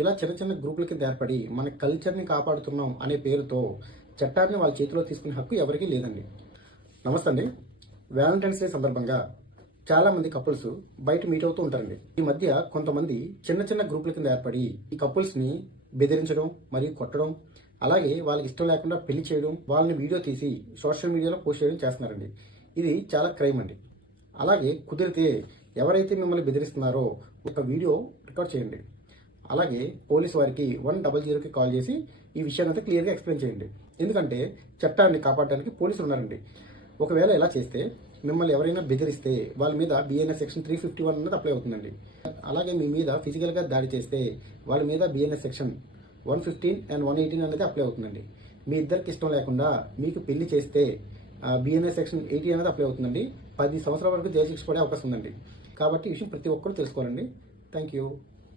ఇలా చిన్న చిన్న గ్రూపుల కింద ఏర్పడి మన కల్చర్ని కాపాడుతున్నాం అనే పేరుతో చట్టాన్ని వాళ్ళ చేతిలో తీసుకునే హక్కు ఎవరికీ లేదండి. నమస్తే అండి. వ్యాలంటైన్స్ డే సందర్భంగా చాలా మంది కపుల్స్ బయట మీట్ అవుతూ ఉంటారండి. ఈ మధ్య కొంతమంది చిన్న చిన్న గ్రూపుల కింద ఏర్పడి ఈ కపుల్స్ ని బెదిరించడం మరియు కొట్టడం, అలాగే వాళ్ళకి ఇష్టం లేకుండా పెళ్లి చేయడం, వాళ్ళని వీడియో తీసి సోషల్ మీడియాలో పోస్ట్ చేయడం చేస్తున్నారండి. ఇది చాలా క్రైమ్ అండి. అలాగే కుదిరితే ఎవరైతే మిమ్మల్ని బెదిరిస్తున్నారో ఒక వీడియో రికార్డ్ చేయండి. అలాగే పోలీసు వారికి 100కి కాల్ చేసి ఈ విషయాన్ని అంతా క్లియర్గా ఎక్స్ప్లెయిన్ చేయండి. ఎందుకంటే చట్టాన్ని కాపాడడానికి పోలీసులు ఉన్నారండి. ఒకవేళ ఇలా చేస్తే మిమ్మల్ని ఎవరైనా బెదిరిస్తే వాళ్ళ మీద బిఎన్ఎస్ సెక్షన్ 351 అనేది అప్లై అవుతుందండి. అలాగే మీ మీద ఫిజికల్గా దాడి చేస్తే వాళ్ళ మీద బిఎన్ఎస్ సెక్షన్ 115 అండ్ 118 అనేది అప్లై అవుతుందండి. మీ ఇద్దరికి ఇష్టం లేకుండా మీకు పెళ్లి చేస్తే బిఎన్ఎస్ సెక్షన్ 80 అనేది అప్లై అవుతుందండి. 10 సంవత్సరాల వరకు జైలు శిక్ష పడే అవకాశం ఉందండి. కాబట్టి ఈ విషయం ప్రతి ఒక్కరు తెలుసుకోవాలండి. Thank you.